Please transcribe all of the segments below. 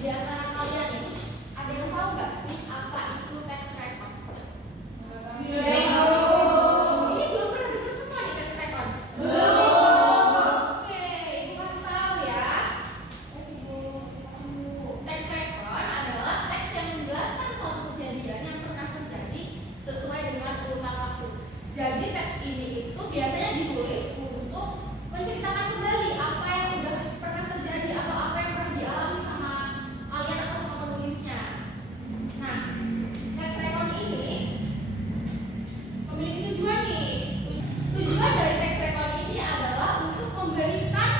Di antara kalian ini, ada yang tahu nggak sih apa itu tax record? Ini belum pernah dengar semua nih tax record? Oke, Ibu kasih tahu ya. Tax record adalah teks yang menjelaskan suatu kejadian yang pernah terjadi sesuai dengan urutan waktu. Jadi teks ini itu biasanya ditulis untuk menceritakan kembali apa yang udah pernah terjadi atau apa yang pernah dialami sama kalian atau sama penulisnya. Nah, tax record ini memiliki tujuan nih. Tujuan dari tax record ini adalah untuk memberikan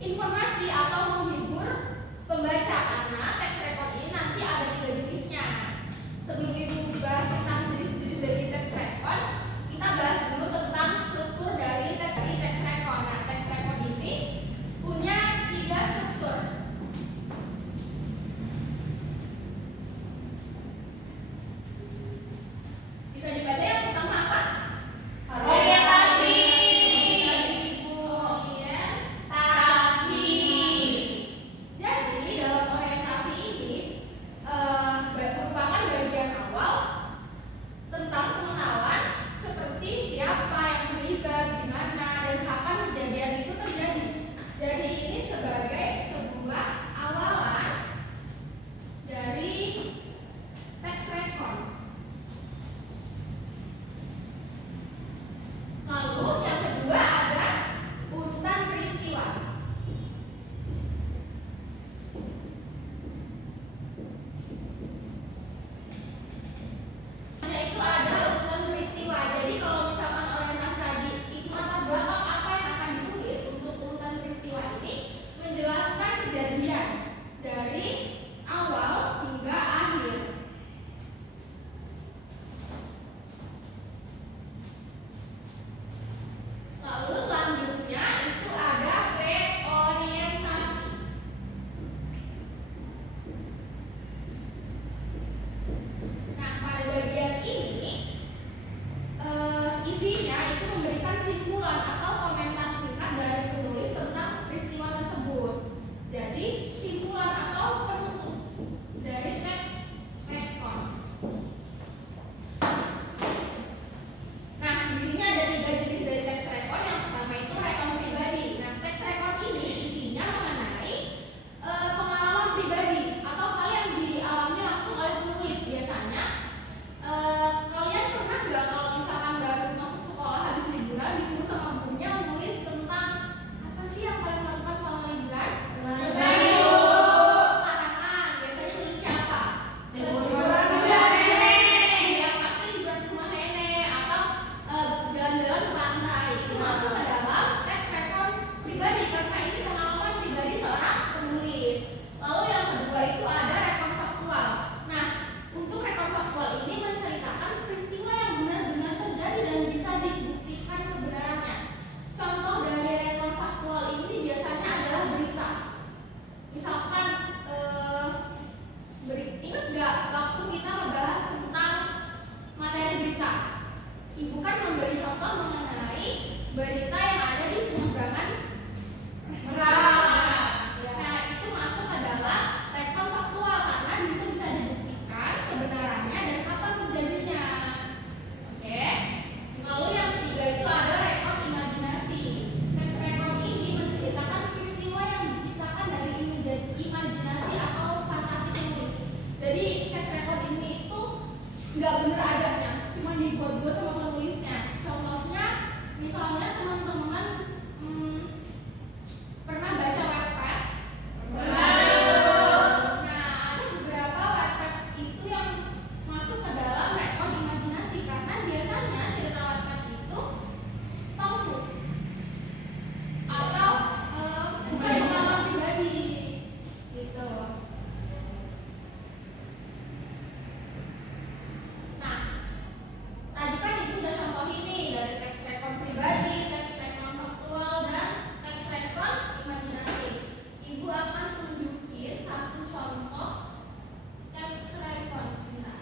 informasi atau menghibur pembaca, karena tax record ini nanti ada 3 jenisnya. Sebelum Ibu bahas tentang jenis-jenis dari tax record, kita bahas dulu tentang struktur dari tax record. Nah, tax record ini punya 3 struktur. Bisa dibaca yang pertama apa? Orientasi. Jadi dalam orientasi ini merupakan bagian awal tentang pengenalan seperti siapa yang terlibat, di mana dan kapan kejadian itu terjadi. Jadi ini sebagai sebuah awalan dari tax record. Lalu yang kedua ada urutan peristiwa. Itu ada urutan peristiwa. Jadi kalau misalkan orientasi tadi itu latar belakang apa yang akan ditulis, untuk urutan peristiwa ini menjelaskan kejadian dari awal hingga akhir. Lalu selanjutnya itu ada reorientasi. Nah, pada bagian ini isinya itu memberikan simpulan atau komentar singkat dari penulis tentang peristiwa tersebut. Jadi simpulan atau penutup dari tax record. Nah, di sini ada 3 jenis dari tax record. Yang pertama itu record pribadi. Nah, tax record ini isinya mengenai pengalaman pribadi atau hal yang dialami langsung oleh penulis. Biasanya kalian pernah nggak kalau misalkan baru masuk sekolah habis liburan disuruh sama gurunya menulis tentang apa sih yang kalian lakukan selama liburan? Tantangan. Biasanya nulis siapa? Liburan nenek. Ya, pasti liburan ke rumah nenek atau jalan-jalan ke pantai. Itu masuk ke dalam tax record pribadi karena ini pengalaman pribadi seorang penulis. Lalu yang kedua itu ada rekor faktual. Nah, untuk rekor faktual ini menceritakan peristiwa yang benar-benar terjadi dan bisa dibuktikan kebenarannya. Contoh dari rekor faktual ini biasanya adalah berita. Misalkan ingat nggak waktu kita membahas tentang materi berita? Ibu kan memberi contoh mengenai berita yang ada di penyeberangan Merak. Nah, itu masuk ke dalam rekor faktual karena di situ bisa dibuktikan kebenarannya dan kapan terjadinya. Oke. Lalu yang ketiga itu ada rekor imajinasi. Tax record ini menceritakan peristiwa yang diciptakan dari imajinasi atau fantasi penulis. Jadi tax record ini itu nggak bener adanya, cuma dibuat-buat sama penulisnya. Contohnya, misalnya teman-teman pernah baca Wattpad? Nah, ada beberapa Wattpad itu yang masuk ke dalam rekor imajinasi karena biasanya cerita Wattpad itu palsu atau bukan pengalaman pribadi gitu. Nah, tadi kan Ibu udah contohin nih dari tax record pribadi, tax record faktual, dan tax record imajinasi. Ibu akan tunjukin satu contoh tax record sebentar.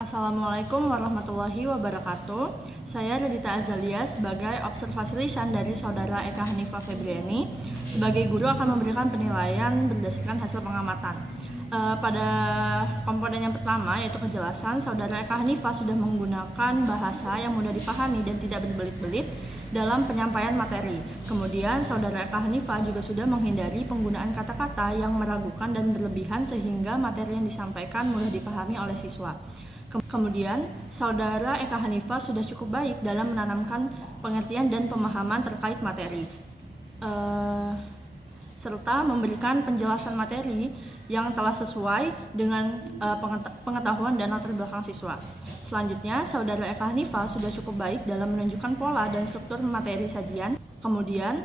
Assalamualaikum warahmatullahi wabarakatuh. Saya Radita Azalia sebagai observasi lisan dari Saudara Eka Hanifah Febriani. Sebagai guru akan memberikan penilaian berdasarkan hasil pengamatan. Pada komponen yang pertama yaitu kejelasan, Saudara Eka Hanifah sudah menggunakan bahasa yang mudah dipahami dan tidak berbelit-belit dalam penyampaian materi. Kemudian Saudara Eka Hanifah juga sudah menghindari penggunaan kata-kata yang meragukan dan berlebihan sehingga materi yang disampaikan mudah dipahami oleh siswa. Kemudian, Saudara Eka Hanifah sudah cukup baik dalam menanamkan pengertian dan pemahaman terkait materi, serta memberikan penjelasan materi yang telah sesuai dengan pengetahuan dan latar belakang siswa. Selanjutnya, Saudara Eka Hanifah sudah cukup baik dalam menunjukkan pola dan struktur materi sajian. Kemudian,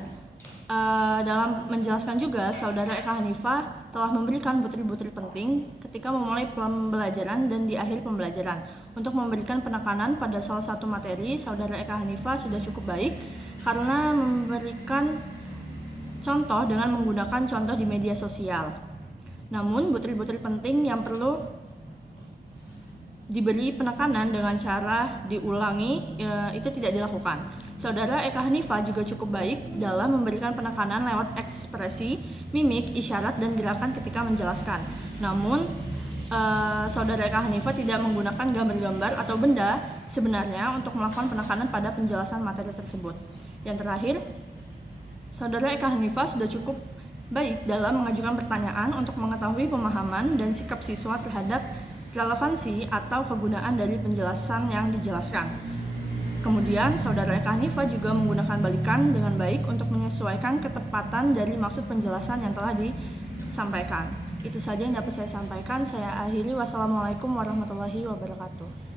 dalam menjelaskan juga, Saudara Eka Hanifah telah memberikan butir-butir penting ketika memulai pembelajaran dan di akhir pembelajaran. Untuk memberikan penekanan pada salah satu materi, Saudara Eka Hanifah sudah cukup baik karena memberikan contoh dengan menggunakan contoh di media sosial. Namun, butir-butir penting yang perlu diberi penekanan dengan cara diulangi itu tidak dilakukan. Saudara Eka Hanifah juga cukup baik dalam memberikan penekanan lewat ekspresi, mimik, isyarat, dan gerakan ketika menjelaskan. Namun, Saudara Eka Hanifah tidak menggunakan gambar-gambar atau benda sebenarnya untuk melakukan penekanan pada penjelasan materi tersebut. Yang terakhir, Saudara Eka Hanifah sudah cukup baik dalam mengajukan pertanyaan untuk mengetahui pemahaman dan sikap siswa terhadap relevansi atau kegunaan dari penjelasan yang dijelaskan. Kemudian, Saudara Eka Hanifah juga menggunakan balikan dengan baik untuk menyesuaikan ketepatan dari maksud penjelasan yang telah disampaikan. Itu saja yang dapat saya sampaikan. Saya akhiri. Wassalamualaikum warahmatullahi wabarakatuh.